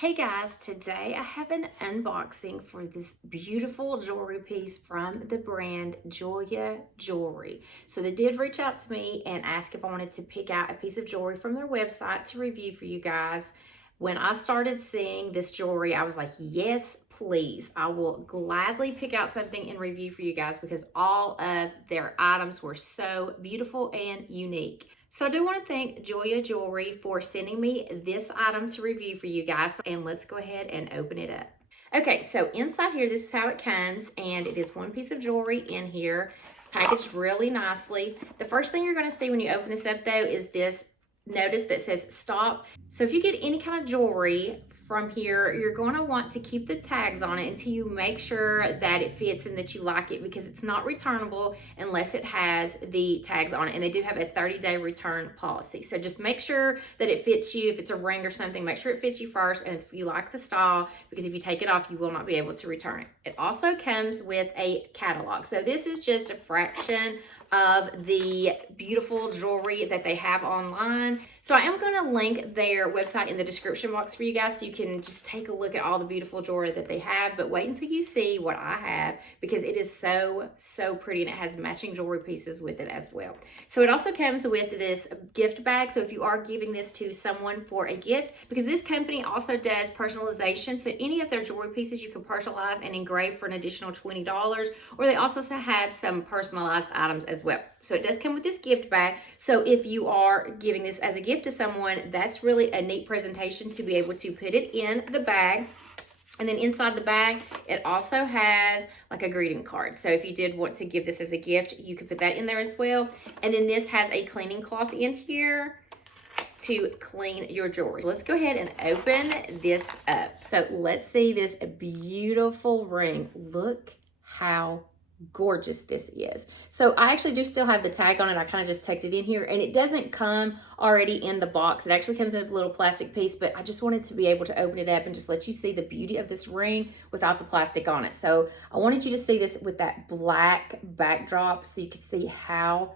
Hey guys, today I have an unboxing for this beautiful jewelry piece from the brand Jeulia Jewelry. So they did reach out to me and ask if I wanted to pick out a piece of jewelry from their website to review for you guys. When I started seeing this jewelry, I was like, yes, please. I will gladly pick out something and review for you guys because all of their items were so beautiful and unique. So I do want to thank Jeulia Jewelry for sending me this item to review for you guys, and let's go ahead and open it up. Okay, so inside here, this is how it comes, and it is one piece of jewelry in here. It's packaged really nicely. The first thing you're going to see when you open this up, though, is this notice that says stop. So if you get any kind of jewelry from here, you're going to want to keep the tags on it until you make sure that it fits and that you like it, because it's not returnable unless it has the tags on it, and they do have a 30-day return policy. So just make sure that it fits you. If it's a ring or something, make sure it fits you first, and if you like the style, because if you take it off, you will not be able to return it. It also comes with a catalog. So this is just a fraction of the beautiful jewelry that they have online. So I am going to link their website in the description box for you guys so you can just take a look at all the beautiful jewelry that they have. But wait until you see what I have, because it is so pretty, and it has matching jewelry pieces with it as well. So it also comes with this gift bag. So if you are giving this to someone for a gift, because this company also does personalization, so any of their jewelry pieces you can personalize and engrave for an additional $20, or they also have some personalized items as well. So it does come with this gift bag. So if you are giving this as a gift to someone, that's really a neat presentation to be able to put it in the bag. And then inside the bag, it also has like a greeting card. So if you did want to give this as a gift, you could put that in there as well. And then this has a cleaning cloth in here to clean your jewelry. Let's go ahead and open this up. So let's see this beautiful ring. Look how gorgeous this is. So I actually do still have the tag on it. I kind of just tucked it in here, and it doesn't come already in the box. It actually comes in a little plastic piece, but I just wanted to be able to open it up and just let you see the beauty of this ring without the plastic on it. So I wanted you to see this with that black backdrop so you can see how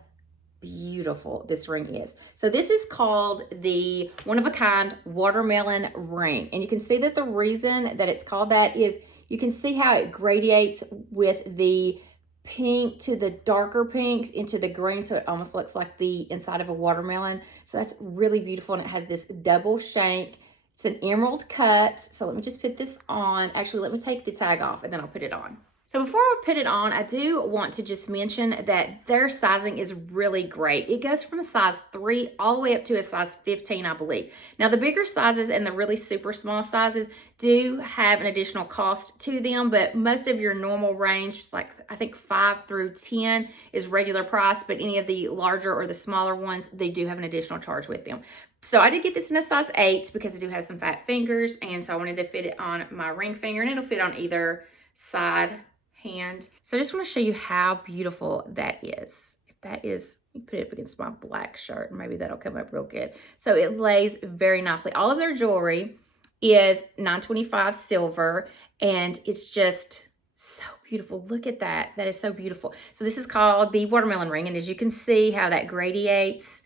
beautiful this ring is. So this is called the one-of-a-kind watermelon ring, and you can see that the reason that it's called that is you can see how it gradiates with the pink to the darker pinks into the green, so it almost looks like the inside of a watermelon. So that's really beautiful, and it has this double shank. It's an emerald cut. So let me just put this on. Actually, let me take the tag off and then I'll put it on. So before I put it on, I do want to just mention that their sizing is really great. It goes from a size 3 all the way up to a size 15, I believe. Now, the bigger sizes and the really super small sizes do have an additional cost to them, but most of your normal range, like I think 5 through 10 is regular price, but any of the larger or the smaller ones, they do have an additional charge with them. So I did get this in a size 8 because I do have some fat fingers, and so I wanted to fit it on my ring finger, and it'll fit on either side hand. So I just want to show you how beautiful that is. If that is, you put it up against my black shirt, and maybe that'll come up real good. So it lays very nicely. All of their jewelry is 925 silver, and it's just so beautiful. Look at that. That is so beautiful. So this is called the watermelon ring, and as you can see how that gradiates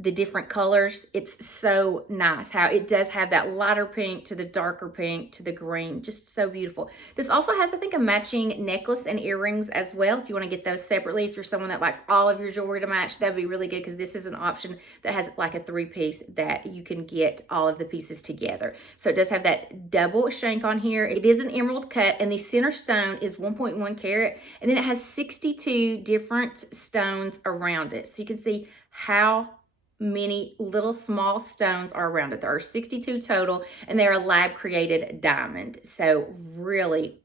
the different colors, it's so nice how it does have that lighter pink to the darker pink to the green. Just so beautiful. This also has, I think, a matching necklace and earrings as well if you want to get those separately. If you're someone that likes all of your jewelry to match, that'd be really good, because this is an option that has like a 3-piece that you can get all of the pieces together. So it does have that double shank on here. It is an emerald cut, and the center stone is 1.1 carat, and then it has 62 different stones around it. So you can see how many little small stones are around it. There are 62 total, and they're a lab created diamond. So really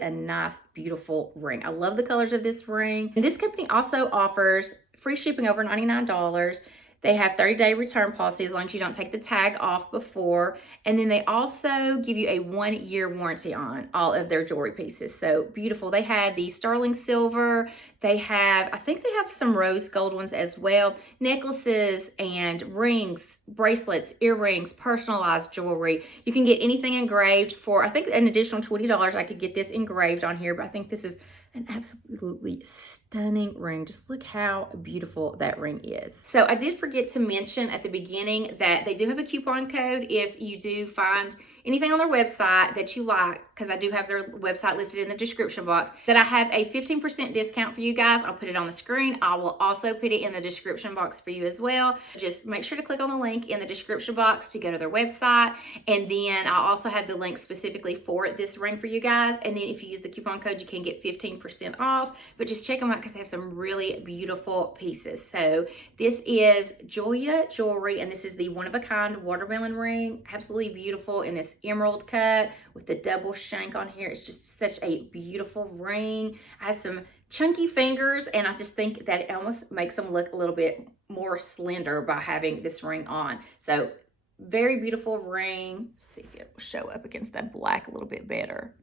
a nice, beautiful ring. I love the colors of this ring. And this company also offers free shipping over $99. They have 30-day return policy as long as you don't take the tag off before. And then they also give you a 1-year warranty on all of their jewelry pieces. So beautiful. They have the sterling silver. They have, I think they have some rose gold ones as well. Necklaces and rings, bracelets, earrings, personalized jewelry. You can get anything engraved for, I think, an additional $20. I could get this engraved on here, but I think this is An absolutely stunning ring. Just look how beautiful that ring is. So I did forget to mention at the beginning that they do have a coupon code if you do find anything on their website that you like, because I do have their website listed in the description box, that I have a 15% discount for you guys. I'll put it on the screen. I will also put it in the description box for you as well. Just make sure to click on the link in the description box to go to their website. And then I'll also have the link specifically for this ring for you guys. And then if you use the coupon code, you can get 15% off. But just check them out because they have some really beautiful pieces. So this is Jeulia Jewelry, and this is the one-of-a-kind watermelon ring. Absolutely beautiful in this emerald cut with the double shank on here. It's just such a beautiful ring. It has some chunky fingers, and I just think that it almost makes them look a little bit more slender by having this ring on. So very beautiful ring. Let's see if it will show up against that black a little bit better.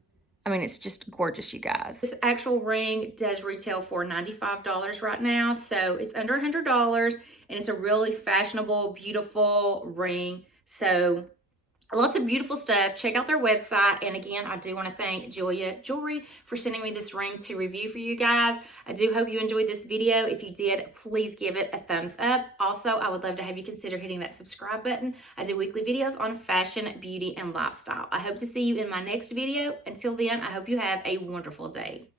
I mean, it's just gorgeous, you guys. This actual ring does retail for $95 right now, so it's under $100, and it's a really fashionable, beautiful ring. So lots of beautiful stuff. Check out their website. And again, I do want to thank Jeulia Jewelry for sending me this ring to review for you guys. I do hope you enjoyed this video. If you did, please give it a thumbs up. Also, I would love to have you consider hitting that subscribe button. I do weekly videos on fashion, beauty, and lifestyle. I hope to see you in my next video. Until then, I hope you have a wonderful day.